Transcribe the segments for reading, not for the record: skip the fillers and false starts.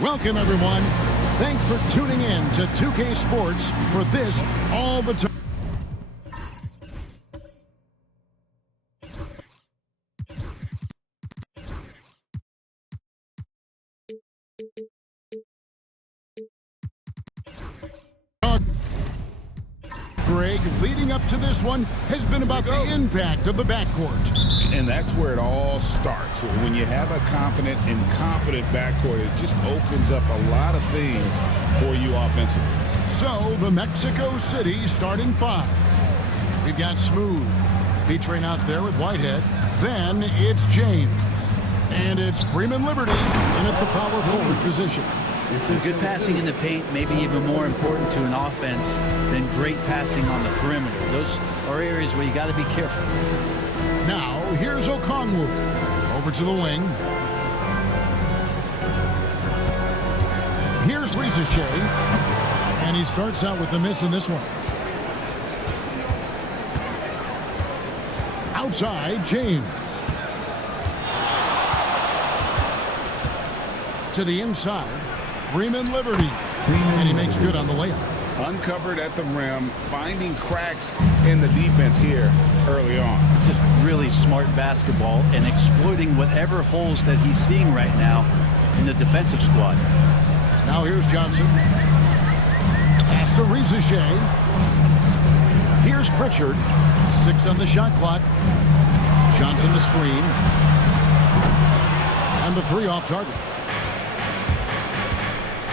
Welcome, everyone. Thanks for tuning in to 2K Sports for this all the time. Greg, leading up to this one has been about the impact of the backcourt. And that's where it all starts. When you have a confident and competent backcourt, it just opens up a lot of things for you offensively. So, the Mexico City starting five. We've got Smooth featuring out there with Whitehead. Then it's James. And it's Freeman Liberty in at the power forward position. Good passing in the paint may be even more important to an offense than great passing on the perimeter. Those are areas where you got to be careful. Now, here's Okongwu. Over to the wing. Here's Vs鵜鶘. And he starts out with the miss in this one. Outside, James. To the inside, Freeman Liberty. And he makes good on the layup. Uncovered at the rim, finding cracks in the defense here early on. Just really smart basketball and exploiting whatever holes that he's seeing right now in the defensive squad. Now here's Johnson. Pass to Vs鵜鶘. Here's Pritchard. 6 on the shot clock. Johnson to screen. And the 3 off target.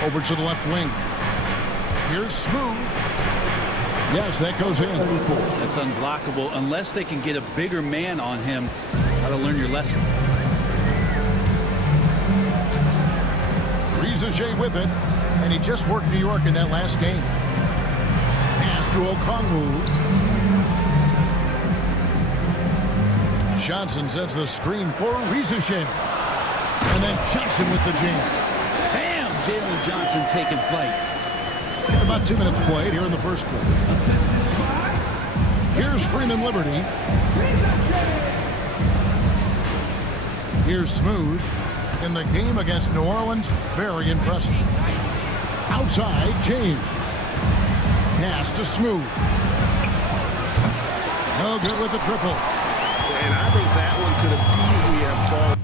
Over to the left wing. Here's Smooth. Yes, that goes in. That's unblockable unless they can get a bigger man on him. Got to learn your lesson. Vs鵜鶘with it. And he just worked New York in that last game. Pass to Okongwu. Johnson sets the screen for Vs鵜鶘. And then Johnson with the jam. Bam! Jalen Johnson taking flight. About 2 minutes played here in the first quarter. Here's Freeman Liberty. Here's Smooth. In the game against New Orleans, very impressive. Outside, James. Pass to Smooth. No good with the triple. And I think that one could have easily have fallen.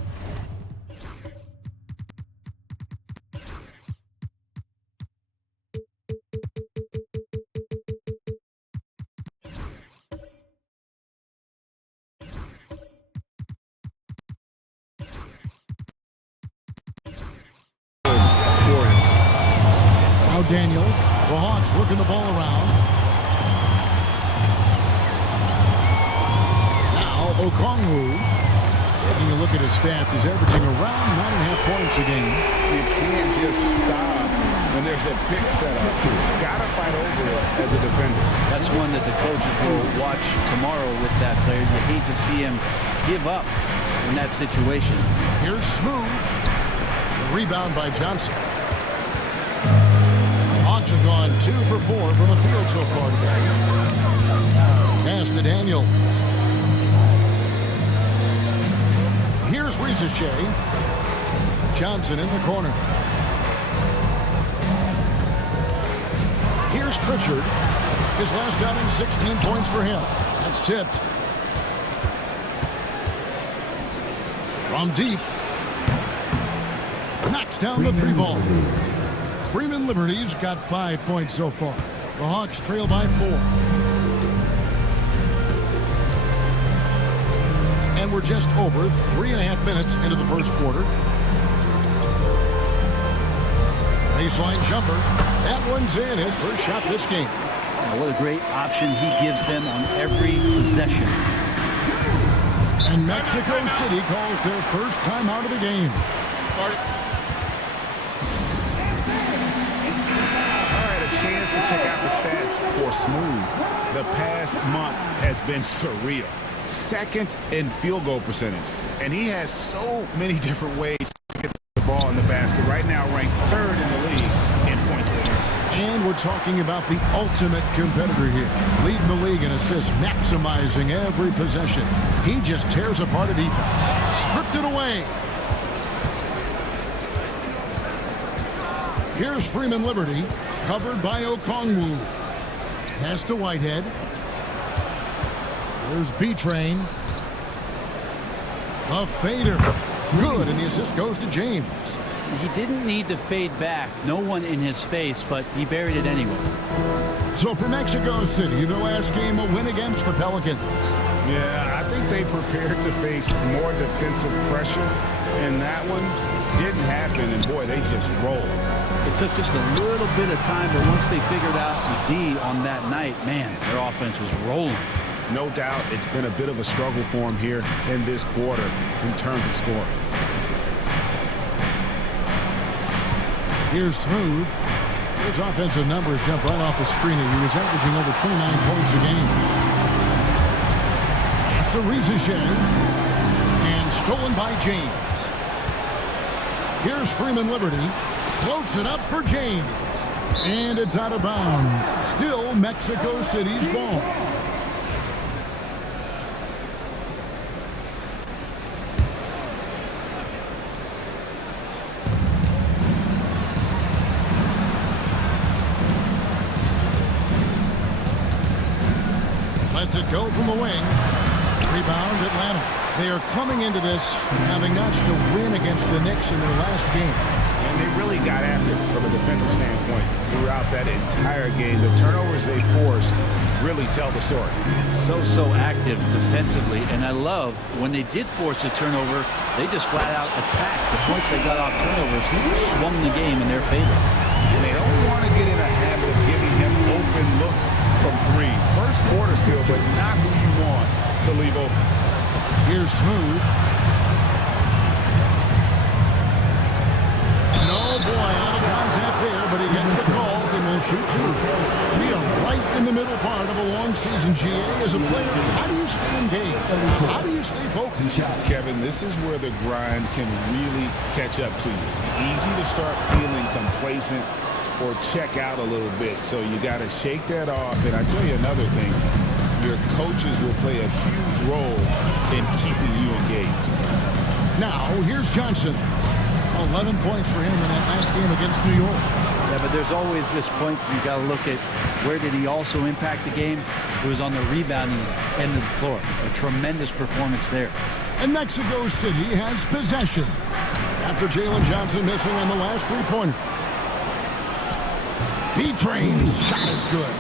Daniels, the Hawks working the ball around. Now Okongwu, taking a look at his stats, he's averaging around 9.5 points a game. You can't just stop when there's a pick set up. Gotta fight over it as a defender. That's one that the coaches will watch tomorrow with that player. You hate to see him give up in that situation. Here's Smooth. Rebound by Johnson. Hawks have gone 2 for 4 from the field so far today. Pass to Daniels. Here's Vs鵜鶘. Johnson in the corner. Here's Pritchard. His last outing, 16 points for him. That's tipped. From deep. Knocks down the 3 ball. Freeman Liberty's got 5 points so far. The Hawks trail by 4. And we're just over 3.5 minutes into the first quarter. Baseline jumper. That one's in. His first shot this game. What a great option he gives them on every possession. And Mexico City calls their first timeout of the game. Chance to check out the stats for Smooth. The past month has been surreal. 2nd in field goal percentage. And he has so many different ways to get the ball in the basket. Right now ranked 3rd in the league in points per game. And we're talking about the ultimate competitor here. Leading the league in assists, maximizing every possession. He just tears apart a defense. Stripped it away. Here's Freeman Liberty, covered by Okongwu. Pass to Whitehead. Here's B-Train. A fader. Good, and the assist goes to James. He didn't need to fade back. No one in his face, but he buried it anyway. So for Mexico City, their last game, a win against the Pelicans. Yeah, I think they prepared to face more defensive pressure, and that one didn't happen, and boy, they just rolled. It took just a little bit of time, but once they figured out the D on that night, man, their offense was rolling. No doubt it's been a bit of a struggle for them here in this quarter in terms of scoring. Here's Smooth. His offensive numbers jump right off the screen. He was averaging over 29 points a game. Pass to Vs and stolen by James. Here's Freeman Liberty. Floats it up for James. And it's out of bounds. Still Mexico City's ball. Lets it go from the wing. Rebound Atlanta. They are coming into this having notched a win against the Knicks in their last game. And they really got after it from a defensive standpoint throughout that entire game. The turnovers they forced really tell the story. So active defensively, and I love when they did force a turnover, they just flat out attacked. The points they got off turnovers swung the game in their favor. And they don't want to get in a habit of giving him open looks from three. First quarter still, but not who you want to leave open. Here's Smooth. No, boy, out of contact there, but he gets the call and will shoot two. We are right in the middle part of a long season, GA. As a player, how do you stay engaged? How do you stay focused? Kevin, this is where the grind can really catch up to you. Easy to start feeling complacent or check out a little bit. So you got to shake that off. And I tell you another thing, your coaches will play a huge role in keeping you engaged. Now, here's Johnson. 11 points for him in that last game against New York. Yeah, but there's always this point you got to look at where did he also impact the game. It was on the rebounding end of the floor. A tremendous performance there. And Mexico City has possession after Jalen Johnson missing on the last three-pointer. B-Train's shot is good.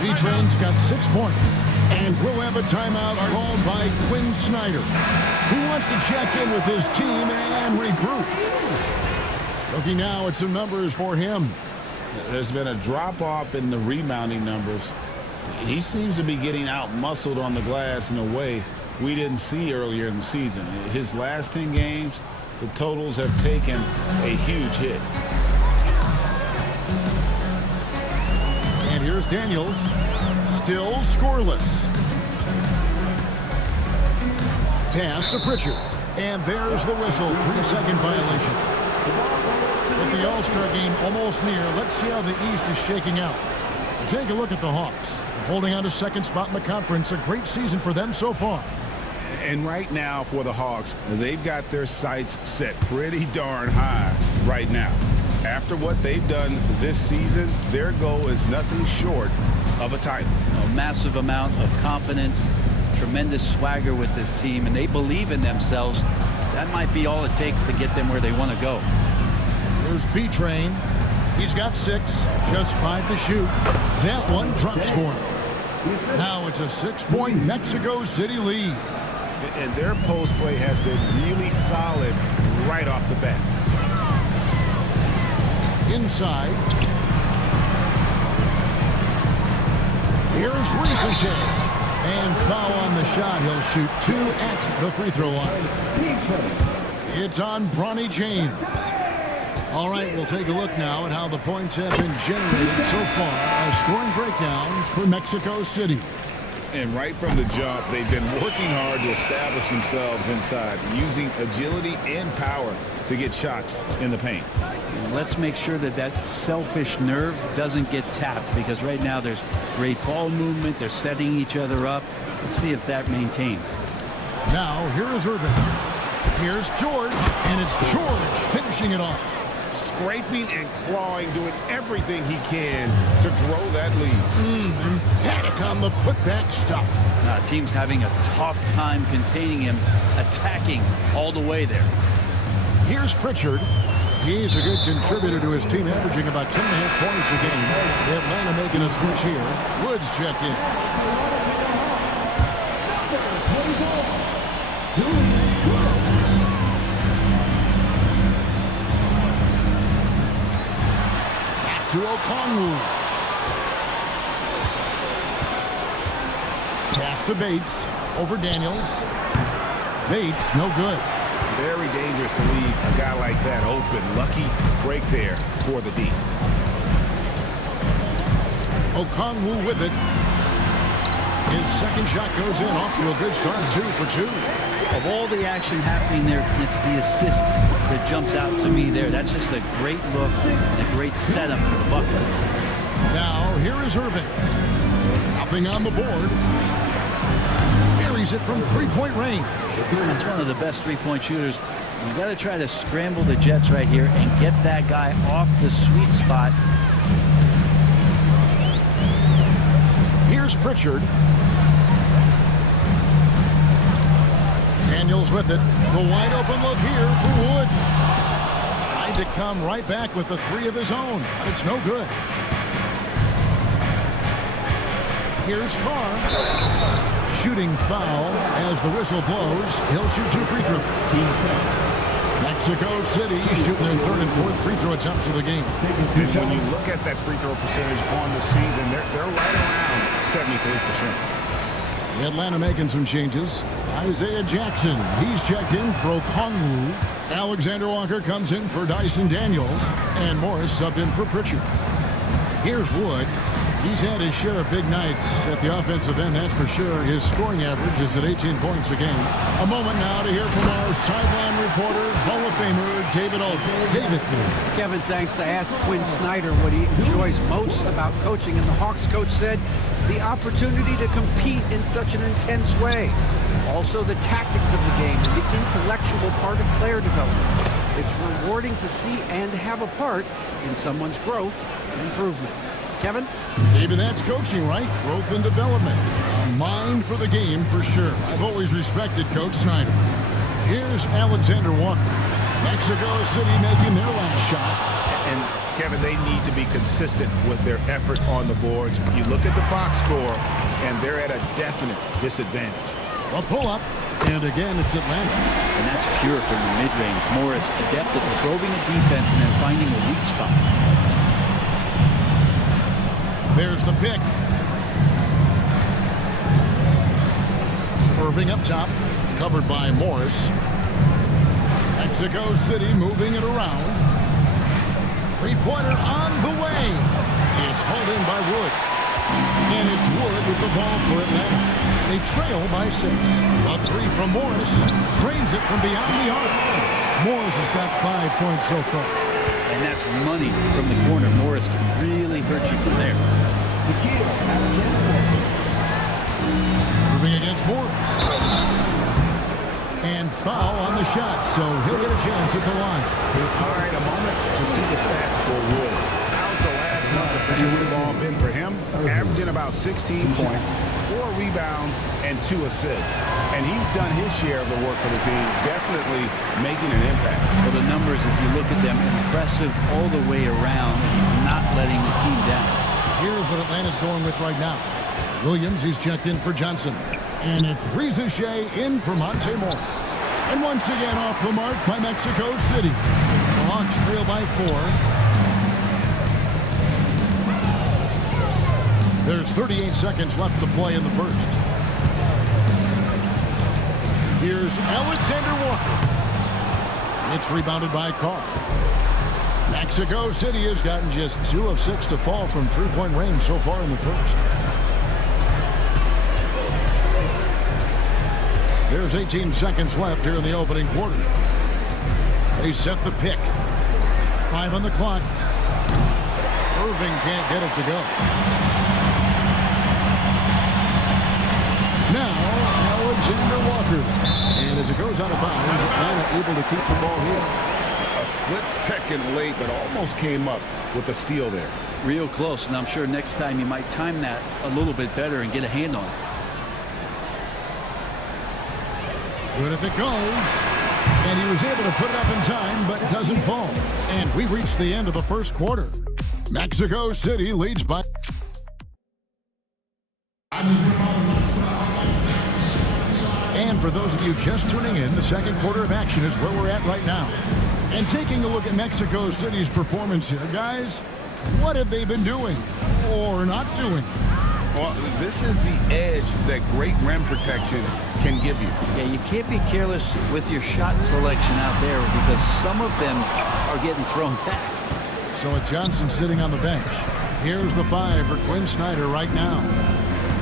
B-Train's got 6 points. And we'll have a timeout called by Quinn Snyder, who wants to check in with his team and regroup. Looking now at some numbers for him. There's been a drop-off in the rebounding numbers. He seems to be getting out-muscled on the glass in a way we didn't see earlier in the season. His last 10 games, the totals have taken a huge hit. And here's Daniels, still scoreless. Pass to Pritchard, and there's the whistle, 3-second violation. With the All-Star game almost near, let's see how the East is shaking out. Take a look at the Hawks, holding on to second spot in the conference. A great season for them so far. And right now for the Hawks, they've got their sights set pretty darn high right now. After what they've done this season, their goal is nothing short of a title. A massive amount of confidence, tremendous swagger with this team, and they believe in themselves. That might be all it takes to get them where they want to go. Here's B-Train. He's got 6, just 5 to shoot. That one drops for him. Now it's a 6-point Mexico City lead. And their post play has been really solid right off the bat. Inside. Here's Vs. And foul on the shot. He'll shoot 2 at the free throw line. It's on Bronny James. All right, we'll take a look now at how the points have been generated so far. A scoring breakdown for Mexico City. And right from the jump, they've been working hard to establish themselves inside, using agility and power to get shots in the paint. Let's make sure that that selfish nerve doesn't get tapped, because right now there's great ball movement. They're setting each other up. Let's see if that maintains. Now, here is Irving. Here's George, and it's George finishing it off. scraping and clawing, doing everything he can to grow that lead. Emphatic on the putback stuff. Team's having a tough time containing him, attacking all the way there. Here's Pritchard. He's a good contributor to his team, averaging about 10.5 points a game. Atlanta making a switch here. Woods checked in. Back to Okongwu. Pass to Bates. Over Daniels. Bates, no good. Very dangerous to leave a guy like that open. Lucky break there for the D. Okongwu with it. His second shot goes in, off to a good start, 2 for 2. Of all the action happening there, it's the assist that jumps out to me there. That's just a great look and a great setup for the bucket. Now, here is Irving. Nothing on the board. Buries it from three-point range. That's one of the best three-point shooters. You got to try to scramble the Jets right here and get that guy off the sweet spot. Here's Pritchard. Daniels with it. The wide open look here for Wood. Tried to come right back with the three of his own, but it's no good. Here's Carr. Shooting foul as the whistle blows. He'll shoot 2 free throws. Mexico City shooting their third and fourth free throw attempts of the game. And when you look at that free throw percentage on the season, they're right around 73%. Atlanta making some changes. Isaiah Jackson, he's checked in for Okongwu. Alexander Walker comes in for Dyson Daniels. And Morris subbed in for Pritchard. Here's Wood. He's had his share of big nights at the offensive end, that's for sure. His scoring average is at 18 points a game. A moment now to hear from our sideline reporter, Hall of Famer David Olson. David. Kevin, thanks. I asked Quinn Snyder what he enjoys most about coaching, and the Hawks coach said the opportunity to compete in such an intense way. Also, the tactics of the game and the intellectual part of player development. It's rewarding to see and have a part in someone's growth and improvement. Kevin? David, that's coaching, right? Growth and development. A mind for the game, for sure. I've always respected Coach Snyder. Here's Alexander Walker. Mexico City making their last shot. And, Kevin, they need to be consistent with their effort on the boards. You look at the box score, and they're at a definite disadvantage. A pull-up, and again, it's Atlanta. And that's pure from the mid-range. Morris, adept at probing a defense and then finding a weak spot. There's the pick. Irving up top, covered by Morris. Mexico City moving it around. Three-pointer on the way. It's hauled in by Wood. And it's Wood with the ball for Atlanta. They trail by 6. A three from Morris. Drains it from beyond the arc. Morris has got 5 points so far. And that's money from the corner. Morris can really hurt you from there. Irving against Morris. And foul on the shot, so he'll get a chance at the line. All right, a moment to see the stats for Wood. How's the last month of basketball been for him? Averaging about 16 points, 4 rebounds, and 2 assists. And he's done his share of the work for the team, definitely making an impact. Well, the numbers, if you look at them, impressive all the way around, and he's not letting the team down. Here's what Atlanta's going with right now. Williams, he's checked in for Johnson. And it's Vs鵜鶘in for Monte Morris. And once again off the mark by Mexico City. The Hawks trail by 4. There's 38 seconds left to play in the first. Here's Alexander Walker. It's rebounded by Carr. Mexico City has gotten just 2 of 6 to fall from three-point range so far in the first. There's 18 seconds left here in the opening quarter. They set the pick. 5 on the clock. Irving can't get it to go. Now, Alexander Walker. And as it goes out of bounds, Atlanta able to keep the ball here. A split second late, but almost came up with a steal there. Real close, and I'm sure next time you might time that a little bit better and get a hand on it. Good if it goes. And he was able to put it up in time, but doesn't fall. And we've reached the end of the first quarter. Mexico City leads by... And for those of you just tuning in, the second quarter of action is where we're at right now. And taking a look at Mexico City's performance here, guys, what have they been doing or not doing? Well, this is the edge that great rim protection can give you. Yeah, you can't be careless with your shot selection out there because some of them are getting thrown back. So with Johnson sitting on the bench, here's the 5 for Quinn Snyder right now.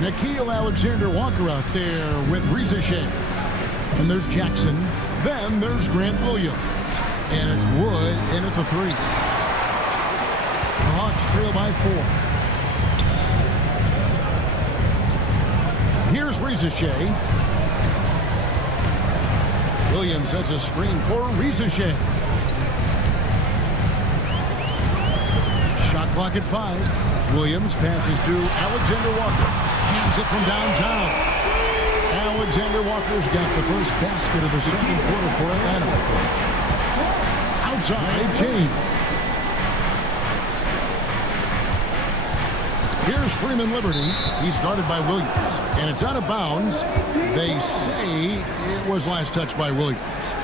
Nickeil Alexander-Walker out there with Vs鵜鶘. And there's Jackson. Then there's Grant Williams. And it's Wood in at the 3. The Hawks trail by 4. Here's Vs鵜鶘. Williams sets a screen for Vs鵜鶘. Shot clock at 5. Williams passes to Alexander-Walker. Hands it from downtown. Alexander-Walker's got the first basket of the second quarter for Atlanta. Outside, James. Here's Freeman Liberty. He's guarded by Williams. And it's out of bounds. They say it was last touched by Williams.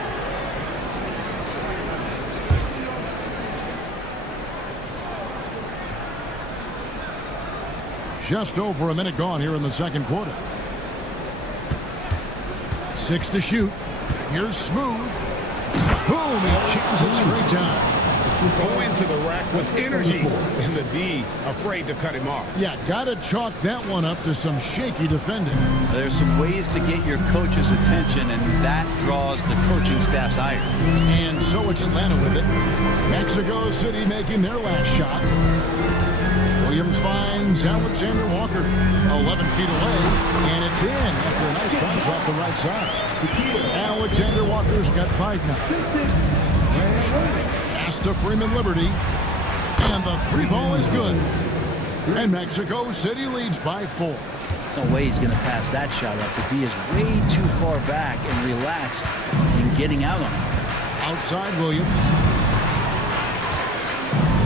Just over a minute gone here in the second quarter. 6 to shoot. Here's Smooth. Boom, he jams it straight down. Go into the rack with energy, and the D afraid to cut him off. Yeah, gotta chalk that one up to some shaky defending. There's some ways to get your coach's attention, and that draws the coaching staff's ire. And so it's Atlanta with it. Mexico City making their last shot. Williams finds Alexander-Walker 11 feet away, and it's in after a nice bounce off the right side. Alexander-Walker's got 5 now. Pass to Freeman Liberty, and the 3 ball is good. And Mexico City leads by 4. No way he's going to pass that shot up. The D is way too far back and relaxed in getting out on him. Outside Williams.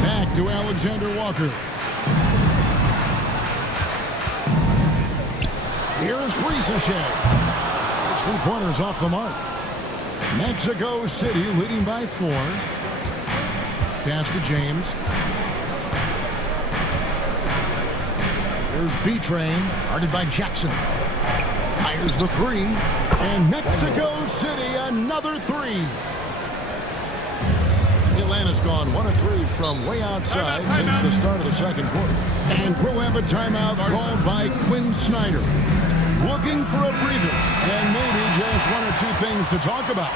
Back to Alexander-Walker. Here's Vs鵜鶘. His 3-pointers off the mark. Mexico City leading by 4. Pass to James. Here's B-Train, guarded by Jackson. Fires the 3. And Mexico City another 3. Atlanta's gone 1 of 3 from way outside since the start of the second quarter. And we'll have a timeout called by Quinn Snyder. Looking for a breather and maybe just 1 or 2 things to talk about.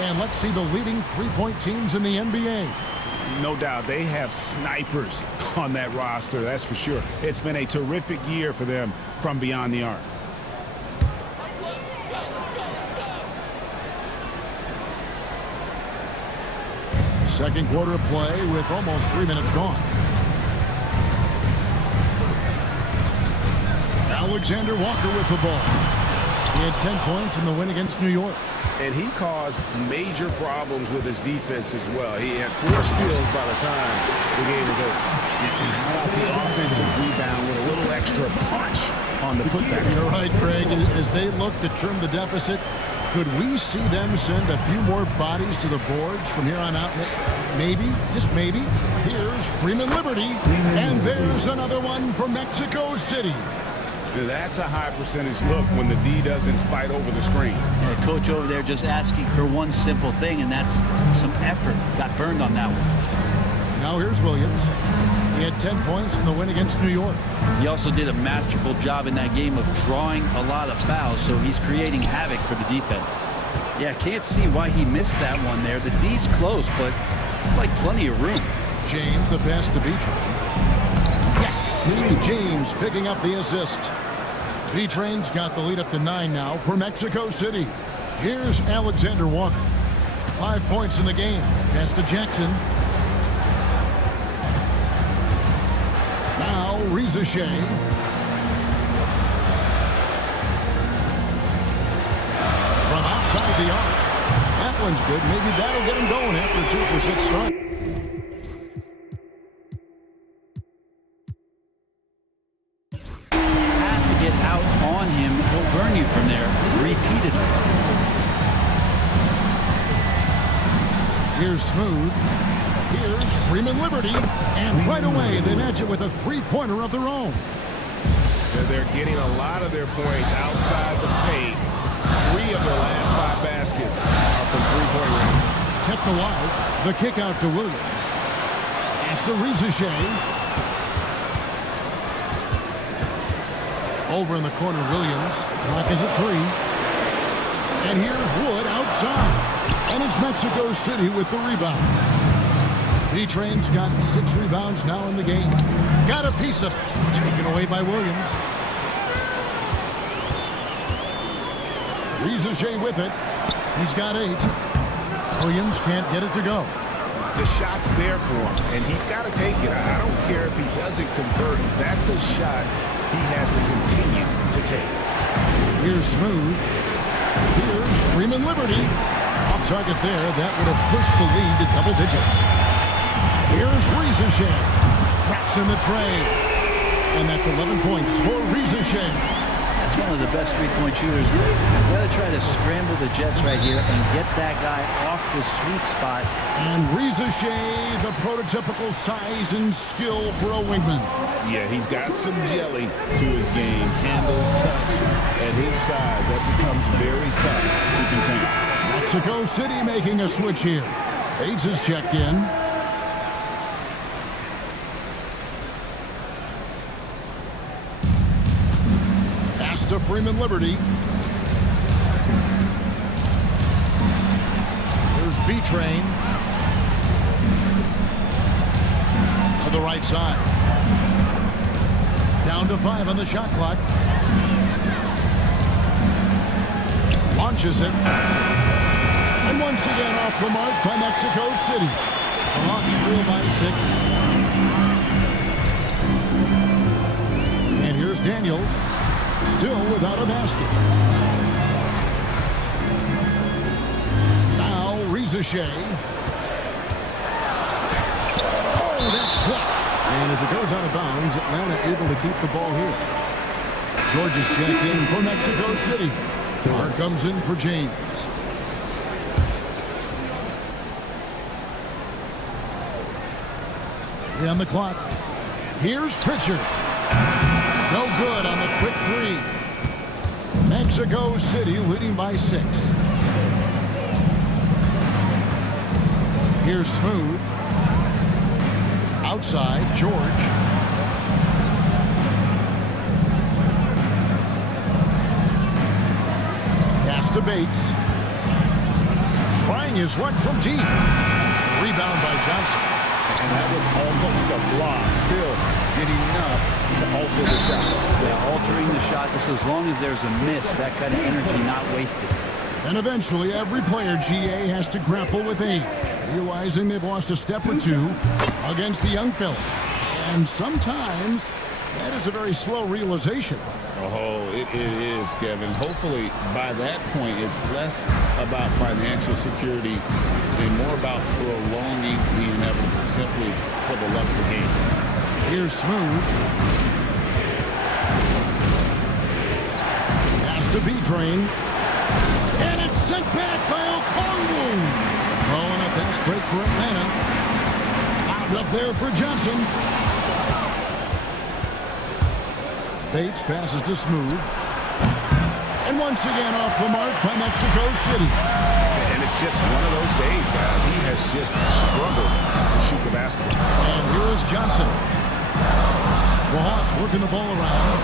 And let's see the leading 3-point teams in the NBA. No doubt they have snipers on that roster, that's for sure. It's been a terrific year for them from beyond the arc. Second quarter of play with almost 3 minutes gone. Alexander-Walker with the ball. He had 10 points in the win against New York. And he caused major problems with his defense as well. He had 4 steals by the time the game was over. How about the offensive rebound with a little extra punch on the putback? You're right, Craig. As they look to trim the deficit, could we see them send a few more bodies to the boards from here on out? Maybe, just maybe. Here's Freeman Liberty, and there's another one for Mexico City. That's a high percentage look when the D doesn't fight over the screen. Yeah, coach over there just asking for one simple thing, and that's some effort. Got burned on that one. Now here's Williams. He had 10 points in the win against New York. He also did a masterful job in that game of drawing a lot of fouls, so he's creating havoc for the defense. Yeah, can't see why he missed that one there. The D's close, but like plenty of room. James, the pass to B-Train. Yes, it's James picking up the assist. B-Train's got the lead up to 9 now for Mexico City. Here's Alexander-Walker. 5 points in the game. Pass to Jackson. Now, Vs鵜鶘. From outside the arc. That one's good. Maybe that'll get him going after 2 for 6 strike. Have to get out on him. He'll burn you from there repeatedly. Here's Smooth. Here's Freeman Liberty. And right away, they match it with a three-pointer of their own. They're getting a lot of their points outside the paint. 3 of their last 5 baskets are from three-point range. Kept alive. The kick out to Williams. Pass to Vs鵜鶘. Over in the corner, Williams. Clock is at 3. And here's Wood outside. And it's Mexico City with the rebound. B-Train's got 6 rebounds now in the game. Got a piece of it. Taken away by Williams. Vs鵜鶘with it. He's got 8. Williams can't get it to go. The shot's there for him, and he's got to take it. I don't care if he doesn't convert. That's a shot he has to continue to take. Here's Smooth. Here's Freeman Liberty. Off target there. That would have pushed the lead to double digits. Here's Vs鵜鶘. Traps in the tray. And that's 11 points for Vs鵜鶘. That's one of the best three-point shooters. I'd rather try to scramble the Jets right here and get that guy off the sweet spot. And Vs鵜鶘, the prototypical size and skill for a wingman. Yeah, he's got some jelly to his game. Handle, touch. At his size, that becomes very tough to contain. Mexico City making a switch here. Bates is checked in. Pass to Freeman Liberty. Here's B-Train. To the right side. Down to 5 on the shot clock. Launches it. And once again off the mark by Mexico City. The Hawks trail by 6. And here's Daniels. Still without a basket. Now Vs鵜鶘. Oh, that's blocked. And as it goes out of bounds, Atlanta able to keep the ball here. George is checked in for Mexico City. Carr comes in for James. On the clock. Here's Pritchard. No good on the quick 3. Mexico City leading by 6. Here's Smooth. Outside, George. Pass to Bates. Trying his one from deep. Rebound by Johnson. And that was almost a block. Still getting enough to alter the shot. Yeah, altering the shot just as long as there's a miss, that kind of energy not wasted. And eventually, every player, GA, has to grapple with age, realizing they've lost a step or 2 against the young fellas. And sometimes, that is a very slow realization. Oh, it is, Kevin. Hopefully, by that point, it's less about financial security and more about prolonging the inevitable, simply for the love of the game. Here's Smooth. Pass to B-Train. And it's sent back by Okongwu. Oh, and a fast break for Atlanta. Out up there for Johnson. Bates passes to Smooth. And once again off the mark by Mexico City. And it's just one of those days, guys. He has just struggled to shoot the basketball. And here is Johnson. The Hawks working the ball around.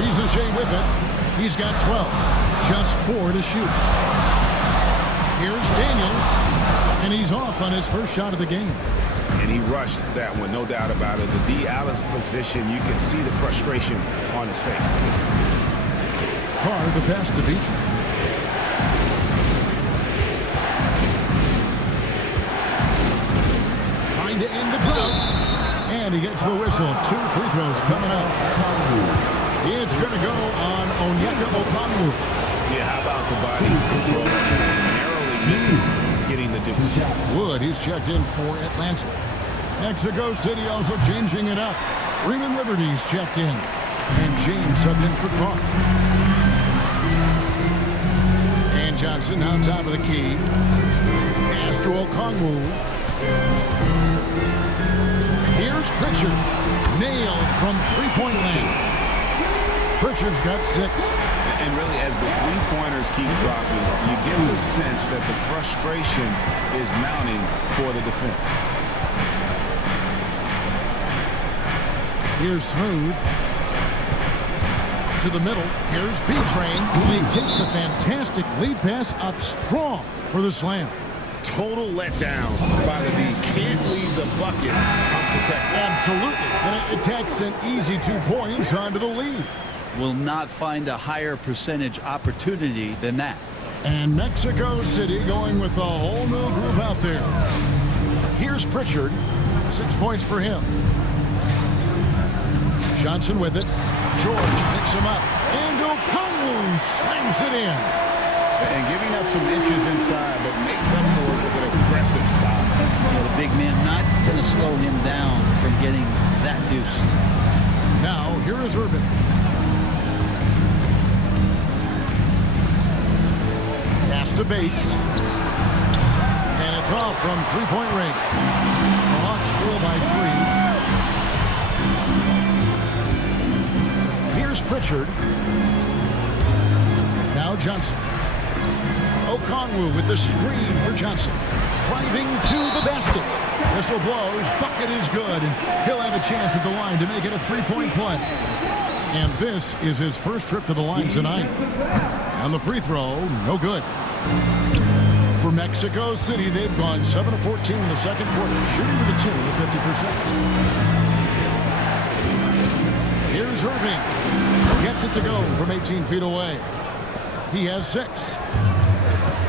Vs鵜鶘with it. He's got 12. Just 4 to shoot. Here's Daniels. And he's off on his first shot of the game. And he rushed that one, no doubt about it. The D out of position, you can see the frustration on his face. Carr, the pass to B-Train. gets the whistle. 2 free throws coming up. It's going to go on Onyeka Okongwu. Yeah, how about the body control? Narrowly misses getting the deuce. Wood, he's checked in for Atlanta. Mexico City also changing it up. Freeman Liberty's checked in. And James subbed in for Clark. And Johnson now top of the key. Pass to Okongwu. Here's Pritchard. Nailed from three-point land. Pritchard's got 6. And really, as the three-pointers keep dropping, you get the sense that the frustration is mounting for the defense. Here's Smooth. To the middle. Here's B-Train. And he takes the fantastic lead pass up strong for the slam. Total letdown by the D. Can't leave the bucket unprotected. Absolutely. And it takes an easy 2 points onto the lead. Will not find a higher percentage opportunity than that. And Mexico City going with a whole new group out there. Here's Pritchard. 6 points for him. Johnson with it. George picks him up. And Okongwu slams it in. And giving up some inches inside, but makes up for it with an aggressive stop. Yeah, the big man not going to slow him down from getting that deuce. Now, here is Irvin. Pass to Bates. And it's off from three-point range. The Hawks trail by 3. Here's Pritchard. Now Johnson. Okongwu with the screen for Johnson. Driving to the basket. Whistle blows. Bucket is good. And he'll have a chance at the line to make it a three-point play. And this is his first trip to the line tonight. And the free throw, no good. For Mexico City, they've gone 7 of 14 in the second quarter, shooting to the tune of 50%. Here's Irving. Gets it to go from 18 feet away. He has 6.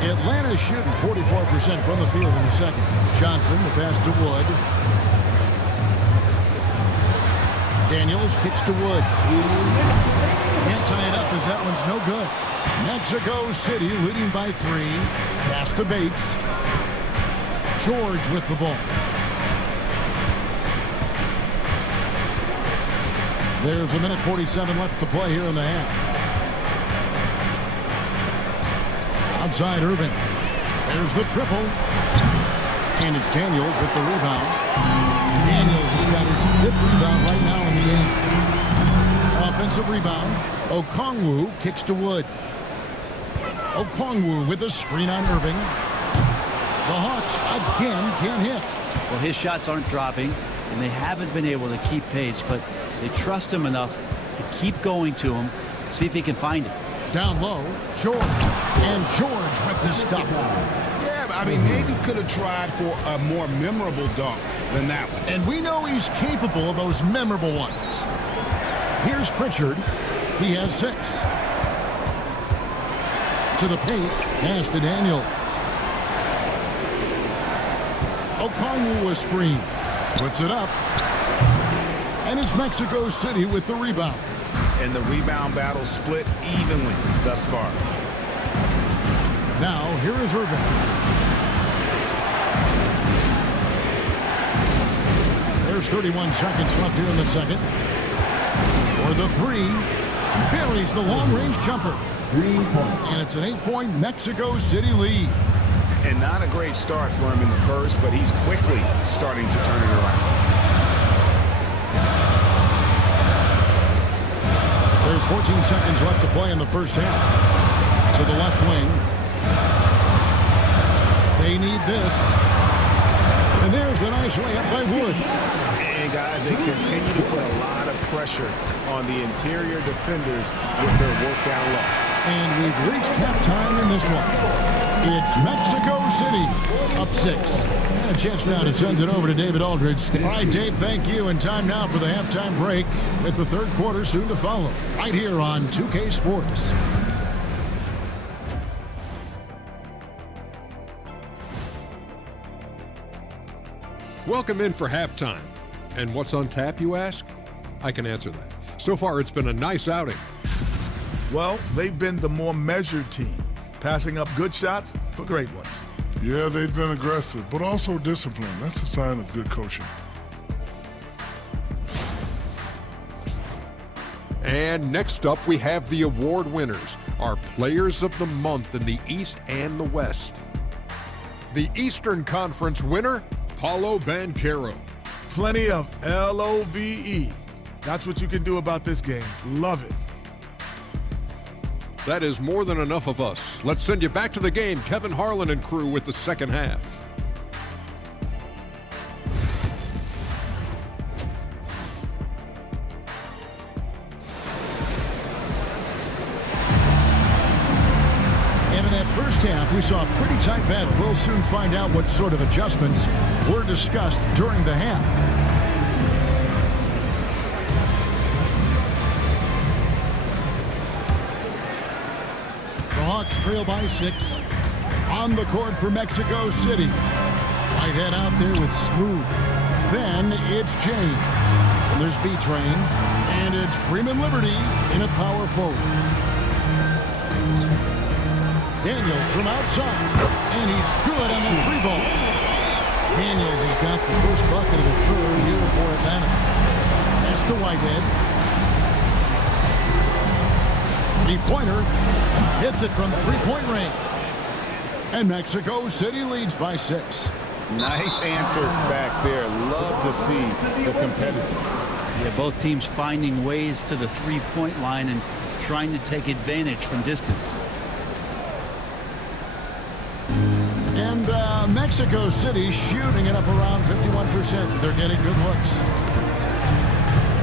Atlanta shooting 44% from the field in the second. Johnson, the pass to Wood. Daniels kicks to Wood. Can't tie it up as that one's no good. Mexico City leading by 3. Pass to Bates. George with the ball. There's 1:47 left to play here in the half. Outside Irvin. There's the triple. And it's Daniels with the rebound. Daniels has got his 5th rebound right now in the game. Offensive rebound. Okongwu kicks to Wood. Okongwu with a screen on Irving. The Hawks again can't hit. Well, his shots aren't dropping, and they haven't been able to keep pace, but they trust him enough to keep going to him, see if he can find it. Down low, George. And George with the stuff. Yeah, I mean, maybe could have tried for a more memorable dunk than that one. And we know he's capable of those memorable ones. Here's Pritchard. He has 6. To the paint. Pass to Daniels. Okongwu a screen. Puts it up. And it's Mexico City with the rebound. And the rebound battle split evenly thus far. Now, here is Irving. There's 31 seconds left here in the second. For the 3. Buries the long-range jumper. 3 points. And it's an 8-point Mexico City lead. And not a great start for him in the first, but he's quickly starting to turn it around. There's 14 seconds left to play in the first half. To the left wing. They need this. And there's the nice layup by Wood. And guys, they continue to put a lot of pressure on the interior defenders with their work down low. And we've reached halftime in this one. It's Mexico City up 6. And a chance now to send it over to David Aldridge. All right, Dave, thank you. And time now for the halftime break with the third quarter soon to follow. Right here on 2K Sports. Welcome in for halftime. And what's on tap, you ask? I can answer that. So far, it's been a nice outing. Well, they've been the more measured team, passing up good shots for great ones. Yeah, they've been aggressive, but also disciplined. That's a sign of good coaching. And next up, we have the award winners, our Players of the Month in the East and the West. The Eastern Conference winner, Paulo Banchero. Plenty of LOVE. That's what you can do about this game. Love it. That is more than enough of us. Let's send you back to the game, Kevin Harlan and crew, with the second half. And in that first half, we saw a pretty tight battle. We'll soon find out what sort of adjustments were discussed during the half. The Hawks trail by 6. On the court for Mexico City. Whitehead out there with Smooth. Then it's James. And there's B-Train. And it's Freeman Liberty in a power forward. Daniels from outside. And he's good on the free ball. Daniels has got the first bucket of the third here for Atlanta. That's to Whitehead. Three-pointer. Hits it from three-point range. And Mexico City leads by 6. Nice answer back there. Love to see the competitiveness. Yeah, both teams finding ways to the three-point line and trying to take advantage from distance. And Mexico City shooting it up around 51%. They're getting good looks.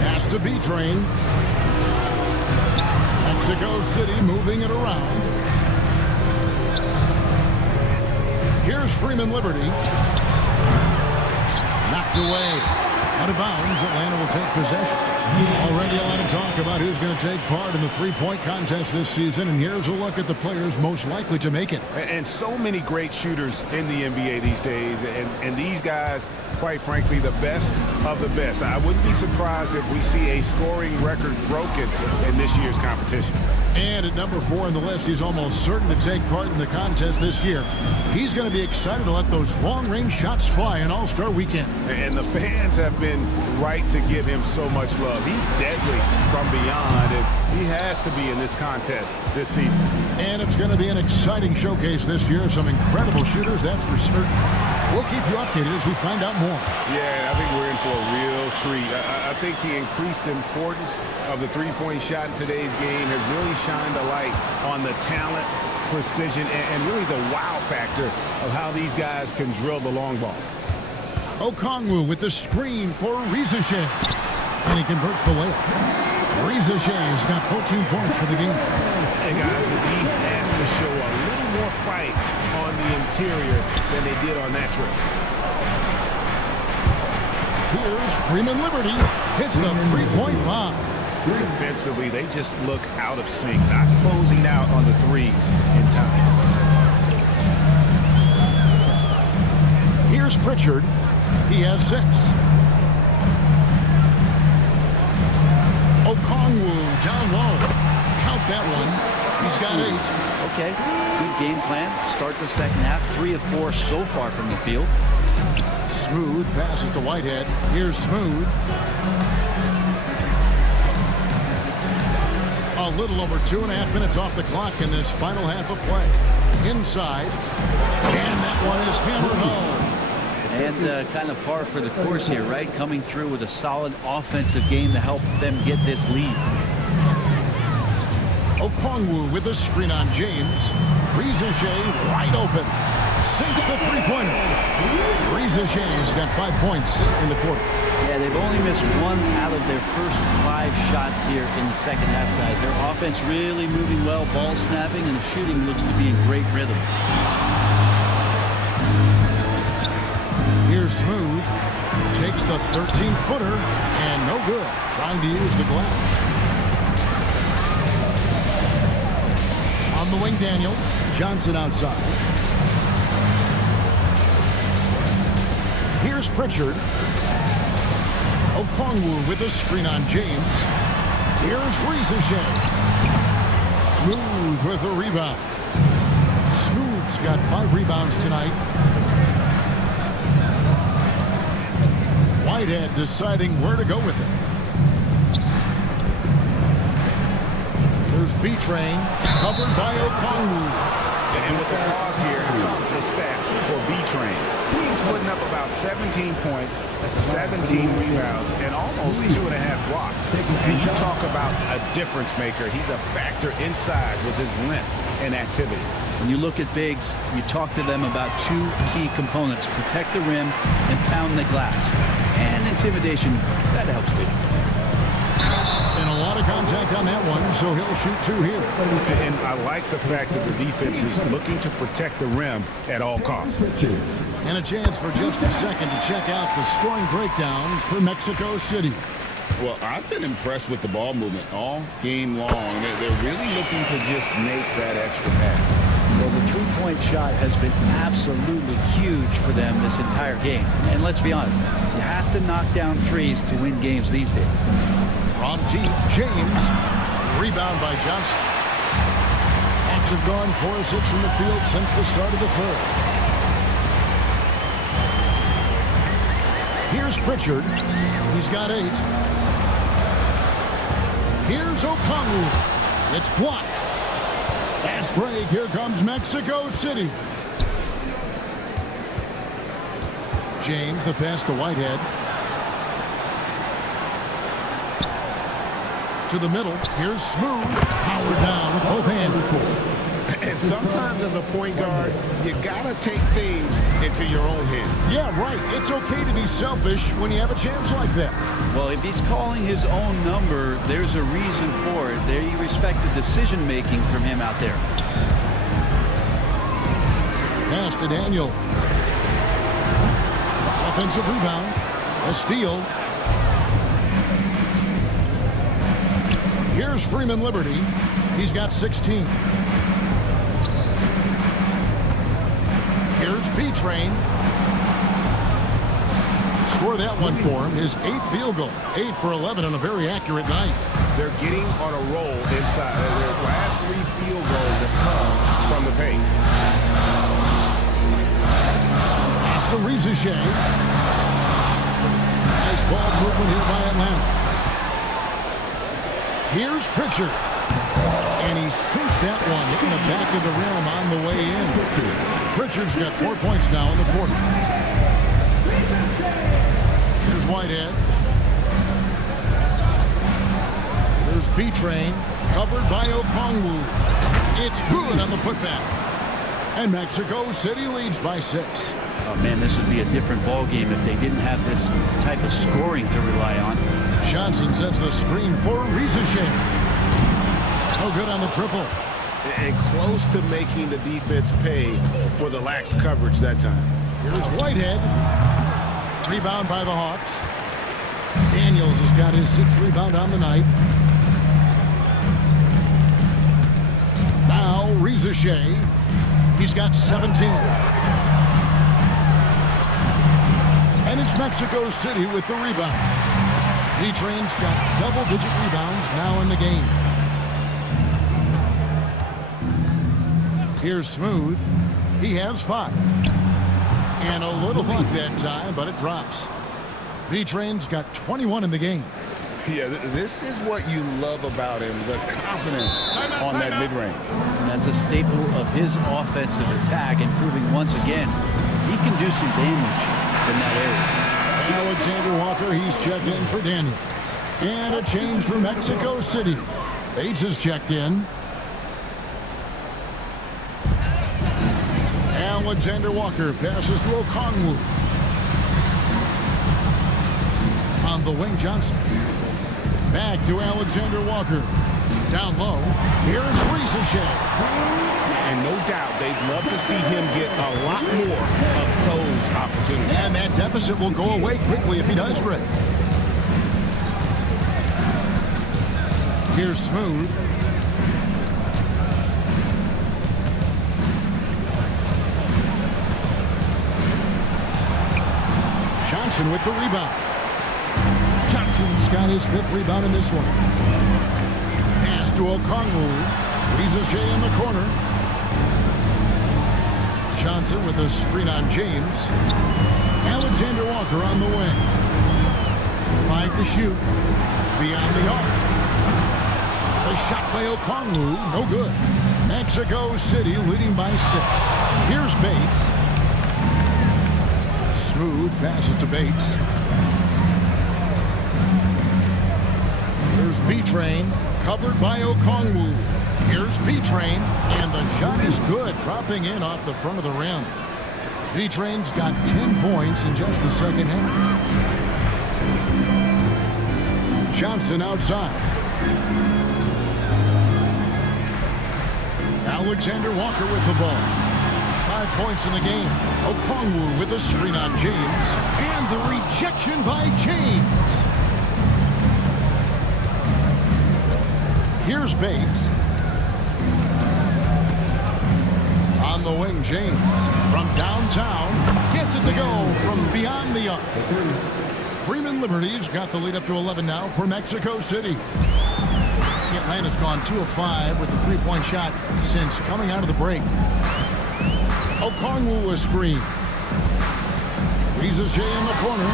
Has to be Train. Mexico City moving it around. Here's Freeman Liberty. Knocked away. Out of bounds. Atlanta will take possession. Already a lot of talk about who's going to take part in the three-point contest this season, and here's a look at the players most likely to make it. And so many great shooters in the NBA these days, and these guys, quite frankly, the best of the best. I wouldn't be surprised if we see a scoring record broken in this year's competition. And at number 4 on the list, he's almost certain to take part in the contest this year. He's going to be excited to let those long-range shots fly in All-Star Weekend. And the fans have been right to give him so much love. He's deadly from beyond, and he has to be in this contest this season. And it's going to be an exciting showcase this year. Some incredible shooters, that's for certain. We'll keep you updated as we find out more. Yeah, I think we're in for a real treat. I think the increased importance of the three-point shot in today's game has really shined a light on the talent, precision, and really the wow factor of how these guys can drill the long ball. Okongwu with the screen for Rizeshe. And he converts the layup. Rizeshe has got 14 points for the game. And guys, the D has to show a little more fight on the interior than they did on that trip. Here's Freeman Liberty. Hits the three-point bomb. Defensively, they just look out of sync, not closing out on the threes in time. Here's Pritchard. He has 6. Okongwu down low. Count that one. He's got 8. Okay, good game plan. Start the second half. 3 of 4 so far from the field. Smooth passes to Whitehead. Here's Smooth. A little over 2.5 minutes off the clock in this final half of play. Inside. And that one is hammered home. And kind of par for the course here, right? Coming through with a solid offensive game to help them get this lead. Okongwu with a screen on James. Rizeshe wide open. Sinks the three-pointer. Rizeshe's got 5 points in the quarter. Yeah, they've only missed 1 out of their first 5 shots here in the second half, guys. Their offense really moving well, ball snapping, and the shooting looks to be in great rhythm. Here's Smooth. Takes the 13-footer, and no good. Trying to use the glass. On the wing, Daniels. Johnson outside. Here's Pritchard. Okongwu with a screen on James. Here's Vs鵜鶘. Smooth with the rebound. Smooth's got 5 rebounds tonight. Whitehead deciding where to go with it. There's B-Train, covered by Okongwu. And with the pause here, the stats for B-Train. He's putting up about 17 points, 17 rebounds, and almost 2.5 blocks. And you talk about a difference maker. He's a factor inside with his length and activity. When you look at bigs, you talk to them about 2 key components: protect the rim and pound the glass. And intimidation, that helps too. And a lot of contact on that one, so he'll shoot 2 here. And I like the fact that the defense is looking to protect the rim at all costs. And a chance for just a second to check out the scoring breakdown for Mexico City. Well, I've been impressed with the ball movement all game long. They're really looking to just make that extra pass. Well, the three-point shot has been absolutely huge for them this entire game. And let's be honest, you have to knock down threes to win games these days. From deep, James. Rebound by Johnson. Hawks have gone 4 of 6 from the field since the start of the third. Here's Pritchard. He's got 8. Here's Okongwu. It's blocked. Fast break. Here comes Mexico City. James, the pass to Whitehead. To the middle. Here's Smooth. Power down with both hands. And sometimes as a point guard, you gotta take things into your own hands. Yeah, right. It's okay to be selfish when you have a chance like that. Well, if he's calling his own number, there's a reason for it. They respect the decision-making from him out there. Pass to Daniel. Offensive rebound. A steal. Here's Freeman Liberty. He's got 16. Here's B-Train. Score that one for him. His 8th field goal. 8 for 11 on a very accurate night. They're getting on a roll inside. Their last 3 field goals have come from the paint. Pass to Vs鵜鶘. Nice ball movement here by Atlanta. Here's Pritchard. And he sinks that one, hitting the back of the rim on the way in. Pritchard's got 4 points now in the quarter. Here's Whitehead. Here's B-Train, covered by Okongwu. It's good on the putback. And Mexico City leads by 6. Oh, man, this would be a different ball game if they didn't have this type of scoring to rely on. Johnson sets the screen for Vs鵜鶘. No good on the triple. And close to making the defense pay for the lax coverage that time. Here's Whitehead. Rebound by the Hawks. Daniels has got his 6th rebound on the night. Now Vs鵜鶘. He's got 17. And it's Mexico City with the rebound. B-Train's got double-digit rebounds now in the game. Here's Smooth. He has 5. And a little luck that time, but it drops. B-Train's got 21 in the game. Yeah, this is what you love about him, the confidence on that mid-range. That's a staple of his offensive attack, and proving once again he can do some damage in that area. Alexander Walker, he's checked in for Daniels. And a change for Mexico City. Bates is checked in. Alexander Walker passes to Okongwu. On the wing, Johnson. Back to Alexander Walker. Down low. Here's Vs鵜鶘. And no doubt they'd love to see him get a lot more of those opportunities. And that deficit will go away quickly if he does great. Here's Smooth. Johnson with the rebound. Jackson's got his 5th rebound in this one. Pass to Okongwu. Rizachet in the corner. Johnson with a screen on James. Alexander Walker on the wing. 5 to shoot. Beyond the arc. The shot by Okongwu, no good. Mexico City leading by 6. Here's Bates. Smooth passes to Bates. Here's B-Train, covered by Okongwu. Here's B-Train, and the shot is good, dropping in off the front of the rim. B-Train's got 10 points in just the second half. Johnson outside. Alexander Walker with the ball. 5 points in the game. Okongwu with a screen on James. And the rejection by James. Here's Bates. On the wing, James. From downtown. Gets it to go from beyond the arc. Freeman Liberty's got the lead up to 11 now for Mexico City. Atlanta's gone 2 of 5 with the 3-point shot since coming out of the break. Okongwu a screen. Rizachet in the corner.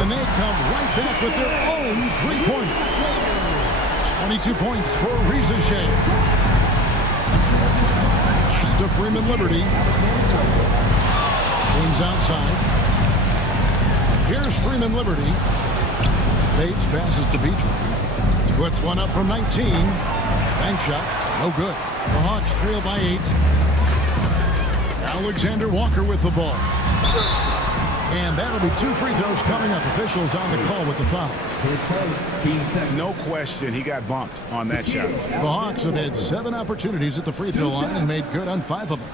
And they come right back with their own 3-pointer. 22 points for Rizachet. Pass to Freeman Liberty. James outside. Here's Freeman Liberty. Bates passes to Beechman. Puts one up from 19. Bank shot. No good. The Hawks trail by 8. Alexander Walker with the ball. And that'll be 2 free throws coming up. Officials on the call with the foul. No question, he got bumped on that shot. The Hawks have had 7 opportunities at the free throw line and made good on 5 of them.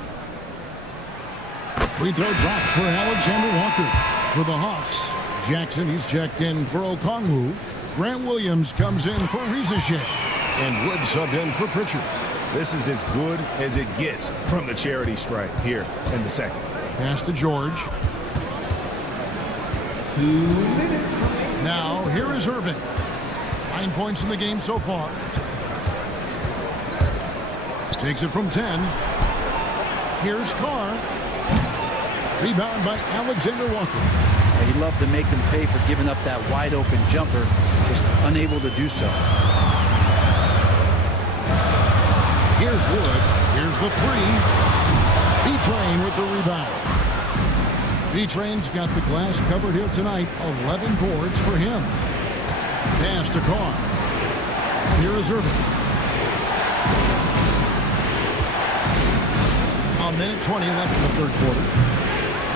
Free throw drops for Alexander Walker. For the Hawks, Jackson, he's checked in for Okongwu. Grant Williams comes in for Rizachet. And Wood subbed in for Pritchard. This is as good as it gets from the charity stripe here in the second. Pass to George. 2 minutes. Now, here is Irving. 9 points in the game so far. Takes it from 10. Here's Carr. Rebound by Alexander Walker. He'd love to make them pay for giving up that wide open jumper, just unable to do so. Here's Wood. Here's the 3. B-Train with the rebound. B-Train's got the glass covered here tonight. 11 boards for him. Pass to Carr. And here is Irving. 1:20 left in the third quarter.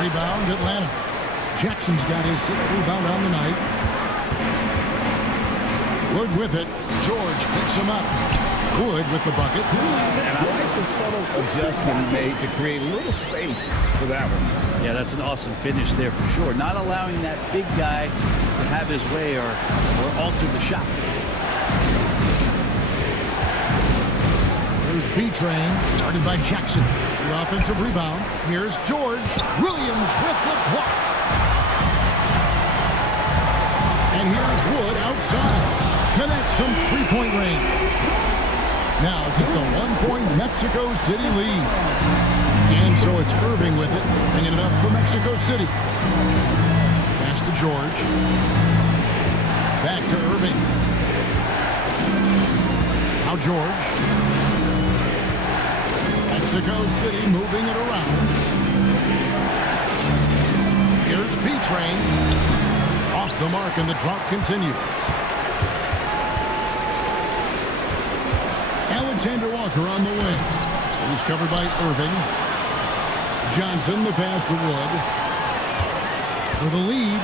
Rebound, Atlanta. Jackson's got his 6th rebound on the night. Wood with it. George picks him up. Wood with the bucket. And I like the subtle adjustment he made to create a little space for that one. Yeah, that's an awesome finish there for sure. Not allowing that big guy to have his way or alter the shot. Here's B-Train, guarded by Jackson. The offensive rebound. Here's George. Williams with the block. And here's Wood outside. Connects from 3-point range. Now just a 1-point Mexico City lead. And so it's Irving with it, bringing it up for Mexico City. Pass to George. Back to Irving. Now George. Mexico City moving it around. Here's B-Train. Off the mark, and the drought continues. Alexander Walker on the wing. He's covered by Irving. Johnson, the pass to Wood. For the lead.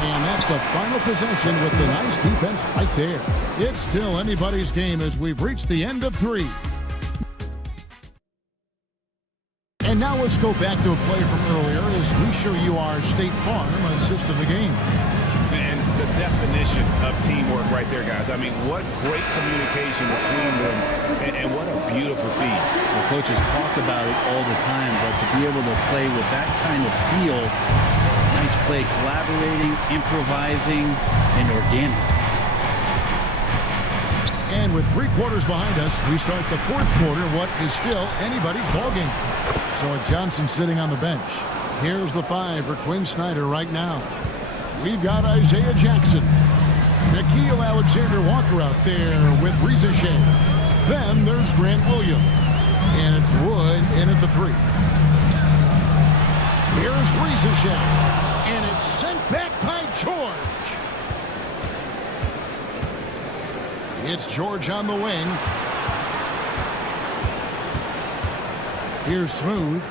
And that's the final possession with the nice defense right there. It's still anybody's game as we've reached the end of 3. And now let's go back to a play from earlier as we show you our State Farm assist of the game. And the definition of teamwork right there, guys. I mean, what great communication between them, and what a beautiful feed. Well, coaches talk about it all the time, but to be able to play with that kind of feel, nice he's played collaborating, improvising, and organic. And with 3 quarters behind us, we start the 4th quarter, what is still anybody's ballgame. So with Johnson sitting on the bench, here's the 5 for Quinn Snyder right now. We've got Isaiah Jackson. Nickeil Alexander-Walker out there with Vs鵜鶘. Then there's Grant Williams. And it's Wood in at the 3. Here's Vs鵜鶘. And it's sent back by George. It's George on the wing. Here's Smooth.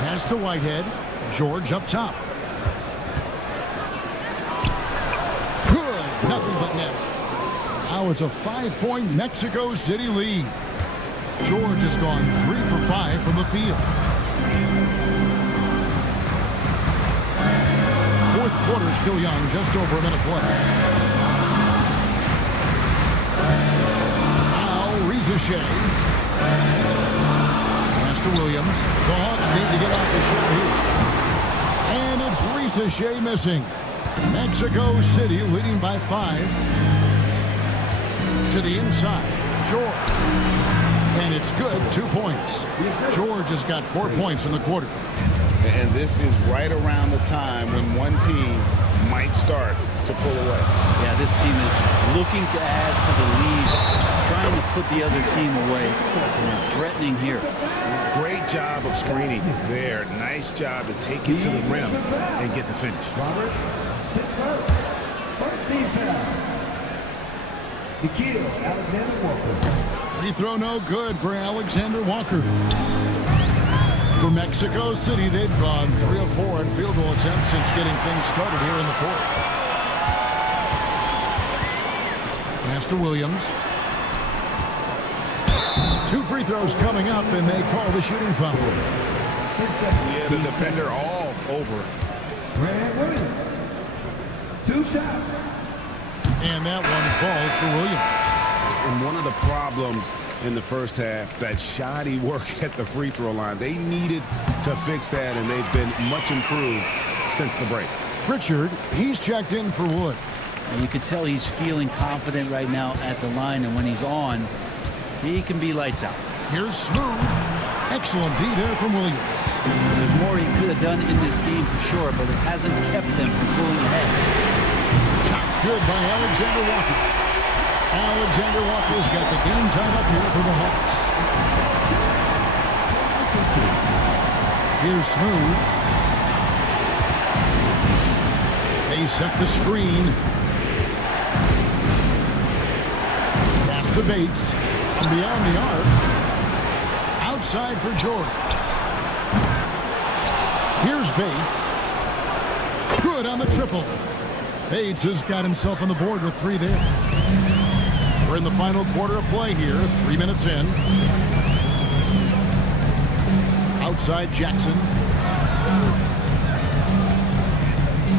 Pass to Whitehead. George up top. Good. Nothing but net. Now it's a 5-point Mexico City lead. George has gone 3 for 5 from the field. 4th quarter still young, just over a minute play. Now Vs鵜鶘. Pass to Williams. The Hawks need to get off the shot here. And it's Vs鵜鶘missing. Mexico City leading by 5. To the inside, George. And it's good, 2 points. George has got 4 points in the quarter. And this is right around the time when one team might start to pull away. Yeah, this team is looking to add to the lead, trying to put the other team away, and threatening here. Great job of screening there. Nice job to take it to the rim and get the finish. First team foul. Nickeil Alexander-Walker. Free throw no good for Alexander-Walker. For Mexico City, they've gone 3 of 4 in field goal attempts since getting things started here in the 4th. Pass to Williams. 2 free throws coming up, and they call the shooting foul. Yeah, the defender all over. Grant Williams. 2 shots. And that one falls for Williams. And one of the problems in the first half, that shoddy work at the free throw line. They needed to fix that, and they've been much improved since the break. Pritchard, he's checked in for Wood. And you can tell he's feeling confident right now at the line, and when he's on, he can be lights out. Here's Smooth. Excellent D there from Williams. There's more he could have done in this game for sure, but it hasn't kept them from pulling ahead. Shots good by Alexander-Walker. Alexander-Walker's got the game time up here for the Hawks. Here's Smooth. They set the screen. Pass to Bates. Beyond the arc. Outside for George. Here's Bates. Good on the triple. Bates has got himself on the board with 3 there. We're in the final quarter of play here, 3 minutes in. Outside Jackson.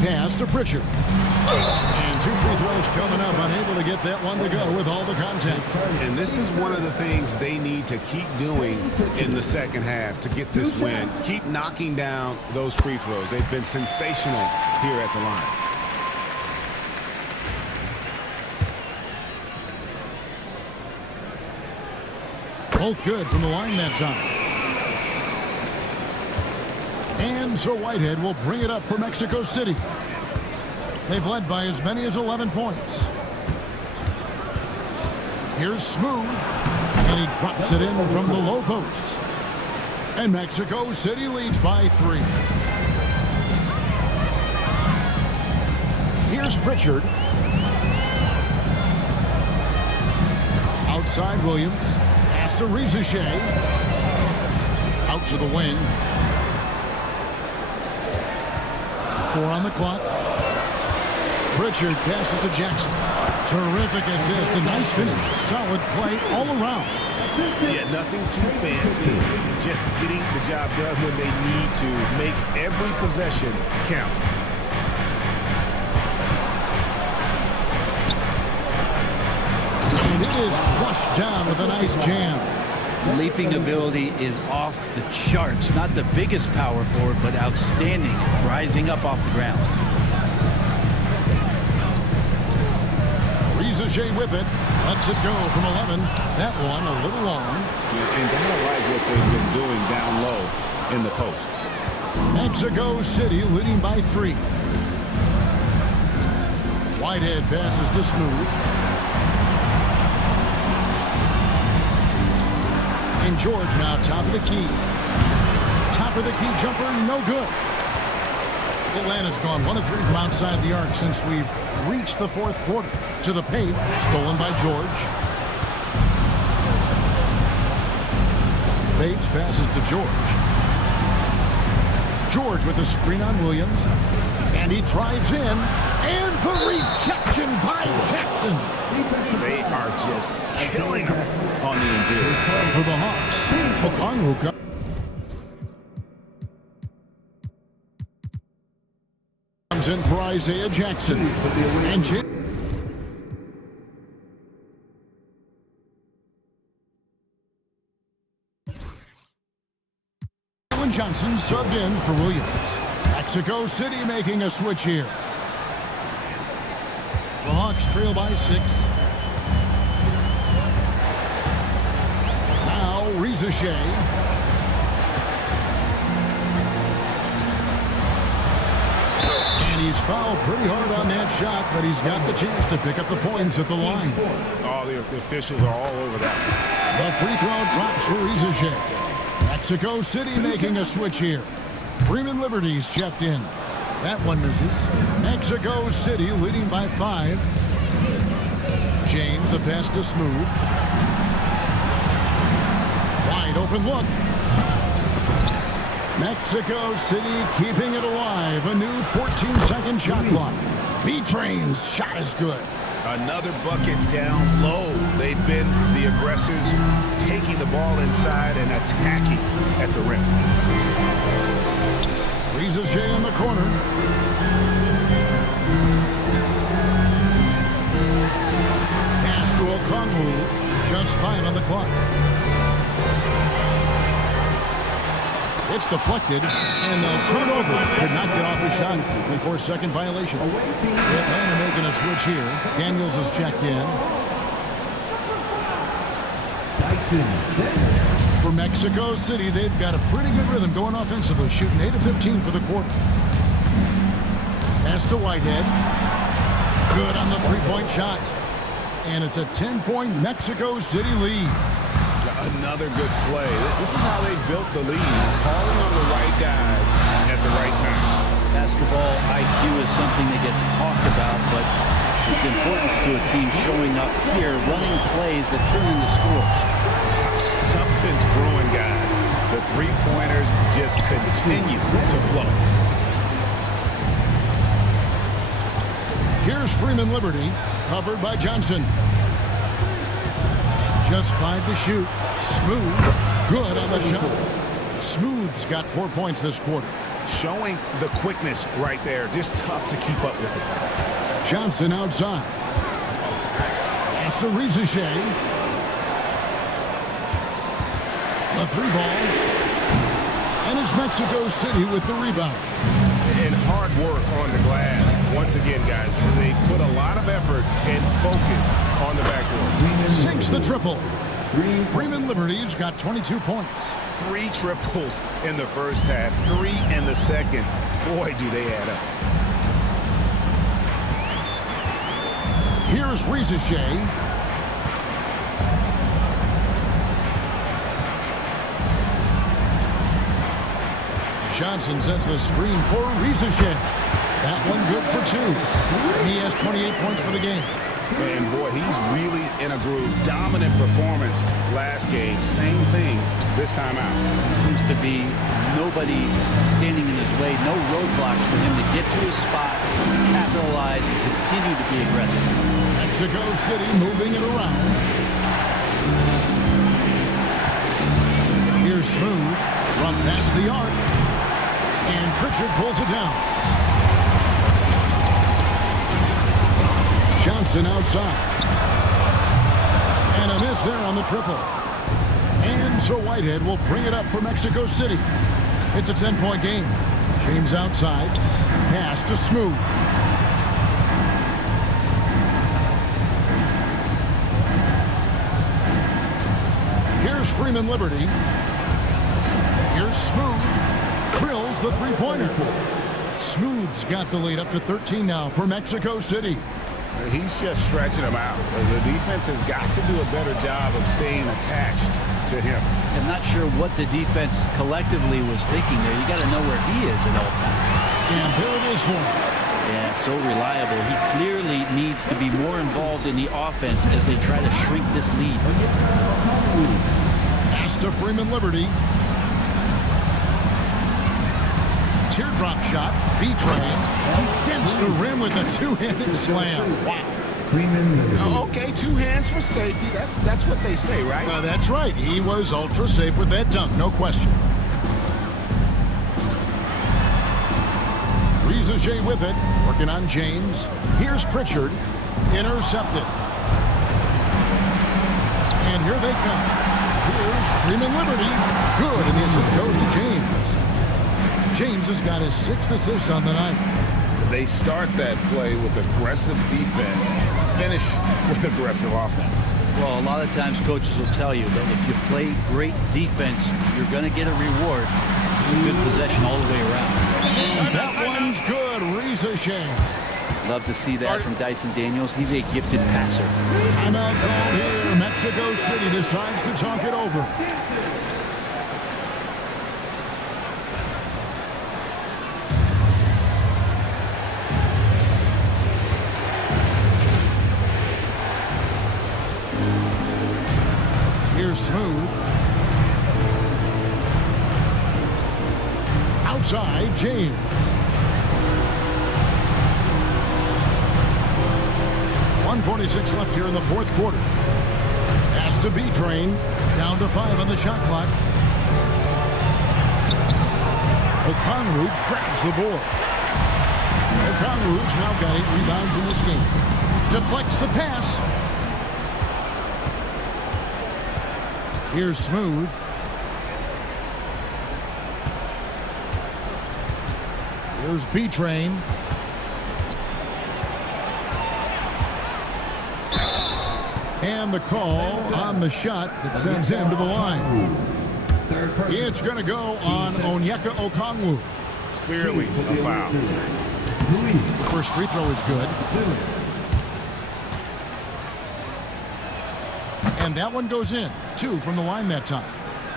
Pass to Pritchard. And 2 free throws coming up, unable to get that one to go with all the contact. And this is one of the things they need to keep doing in the second half to get this win. Keep knocking down those free throws. They've been sensational here at the line. Both good from the line that time. And so Whitehead will bring it up for Mexico City. They've led by as many as 11 points. Here's Smooth. And he drops it in from the low post. And Mexico City leads by 3. Here's Pritchard. Outside Williams. To Vs鵜鶘. Out to the wing. 4 on the clock. Pritchard passes to Jackson. Terrific assist. A nice finish. Solid play all around. Yeah, nothing too fancy. Just getting the job done when they need to. Make every possession count. And it is flushed down with a nice jam. Leaping ability is off the charts. Not the biggest power forward, but outstanding, rising up off the ground. Rizachet with it. Lets it go from 11. That one a little long. And gotta like what they've been doing down low in the post. Mexico City leading by 3. Whitehead passes to Smooth. And George now top of the key. Top of the key jumper, no good. Atlanta's gone 1 of 3 from outside the arc since we've reached the 4th quarter. To the paint, stolen by George. Bates passes to George. George with the screen on Williams. And he drives in. And the rejection by Jackson. They are just killing him on the interior. For the Hawks, Okongwu comes in for Isaiah Jackson. And Johnson subbed in for Williams. Mexico City making a switch here. The Hawks trail by 6. Now Rizachet. And he's fouled pretty hard on that shot, but he's got the chance to pick up the points at the line. Oh, the officials are all over that. The free throw drops for Rizachet. Mexico City making a switch here. Freeman Liberty's checked in. That one misses. Mexico City leading by 5. James the pass to Smooth. Wide open look. Mexico City keeping it alive. A new 14-second shot clock. B-Train's shot is good. Another bucket down low. They've been the aggressors, taking the ball inside and attacking at the rim. Rizachet in the corner. Pass to Okongwu. Just 5 on the clock. It's deflected, and they'll turn over. Could not get off a shot. 24-second violation. Atlanta making a switch here. Daniels is checked in. For Mexico City, they've got a pretty good rhythm going offensively, shooting 8 of 15 for the quarter. Pass to Whitehead. Good on the three-point shot. And it's a 10-point Mexico City lead. Another good play. This is how they built the lead, calling on the right guys at the right time. Basketball IQ is something that gets talked about, but its importance to a team showing up here, running plays that turn into scores. Something's brewing, guys. The three-pointers just continue to flow. Here's Freeman Liberty, covered by Johnson. Just 5 to shoot. Smooth, good on the shot. Smooth's got 4 points this quarter. Showing the quickness right there. Just tough to keep up with it. Johnson outside. Pass to Rizachet. A 3-ball. And it's Mexico City with the rebound. And hard work on the glass. Once again, guys, they put a lot of effort and focus on the backboard. Sinks the triple. Freeman Liberty's got 22 points. 3 triples in the first half, 3 in the second. Boy, do they add up. Here's Rizachet. Johnson sets the screen for Rizachet. That one good for 2. He has 28 points for the game. And boy, he's really in a groove. Dominant performance last game. Same thing this time out. Seems to be nobody standing in his way. No roadblocks for him to get to his spot, capitalize, and continue to be aggressive. Mexico City moving it around. Here's Smooth from past the arc. And Pritchard pulls it down. Johnson outside. And a miss there on the triple. And so Whitehead will bring it up for Mexico City. It's a 10-point game. James outside. Pass to Smooth. Here's Freeman Liberty. Here's Smooth. Drills the three-pointer. Smooth's got the lead up to 13 now for Mexico City. He's just stretching them out. The defense has got to do a better job of staying attached to him. I'm not sure what the defense collectively was thinking there. You got to know where he is at all times. And there it is for him. Yeah, so reliable. He clearly needs to be more involved in the offense as they try to shrink this lead. Pass to Freeman Liberty. Teardrop shot. B-Train. He dents the rim with a two-handed slam. Wow. Okay, two hands for safety. That's what they say, right? That's right. He was ultra safe with that dunk, no question. Vs鵜鶘with it, working on James. Here's Pritchard, intercepted. And here they come. Here's Freeman Liberty. Good, and the assist goes to James. James has got his 6th assist on the night. They start that play with aggressive defense, finish with aggressive offense. Well, a lot of times coaches will tell you that if you play great defense, you're going to get a reward. It's a good possession all the way around. And that one's good. Vs鵜鶘. Love to see that from Dyson Daniels. He's a gifted passer. Timeout called here. Mexico City decides to talk it over. Here's Smooth. Outside, James. .146 left here in the 4th quarter. Pass to B-Train. Down to 5 on the shot clock. Okongwu grabs the board. Okongwu's now got 8 rebounds in this game. Deflects the pass. Here's Smooth. Here's B-Train. And the call on the shot that sends him to the line. It's going to go on Onyeka Okongwu. Clearly a foul. First free throw is good. And that one goes in. 2 from the line that time.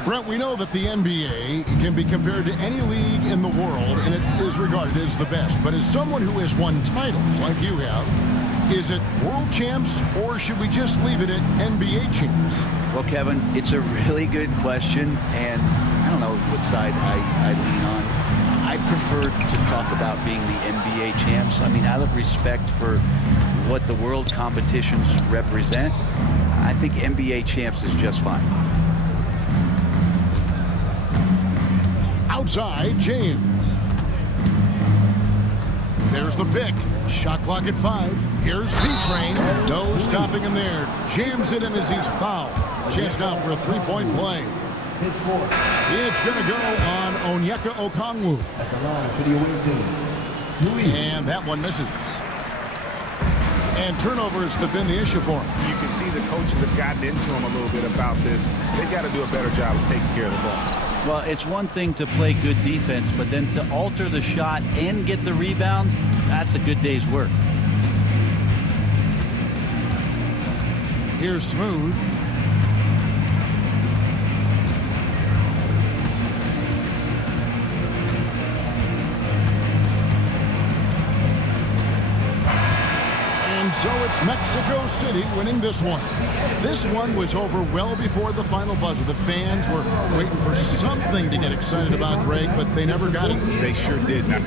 Brent, we know that the NBA can be compared to any league in the world, and it is regarded as the best. But as someone who has won titles like you have, is it world champs, or should we just leave it at NBA champs? Well, Kevin, it's a really good question, and I don't know what side I lean on. I prefer to talk about being the NBA champs. I mean, out of respect for what the world competitions represent, I think NBA champs is just fine. Outside, James. There's the pick. Shot clock at 5. Here's B-Train. No stopping him there. Jams it in as he's fouled. Chance now for a 3-point play. It's going to go on Onyeka Okongwu. At the line for the away team. And that one misses. And turnovers have been the issue for him. You can see the coaches have gotten into him a little bit about this. They've got to do a better job of taking care of the ball. Well, it's one thing to play good defense, but then to alter the shot and get the rebound, that's a good day's work. Here's Smooth. And so it's Mexico City winning this one. This one was over well before the final buzzer. The fans were waiting for something to get excited about, Greg, but they never got it. They sure did not.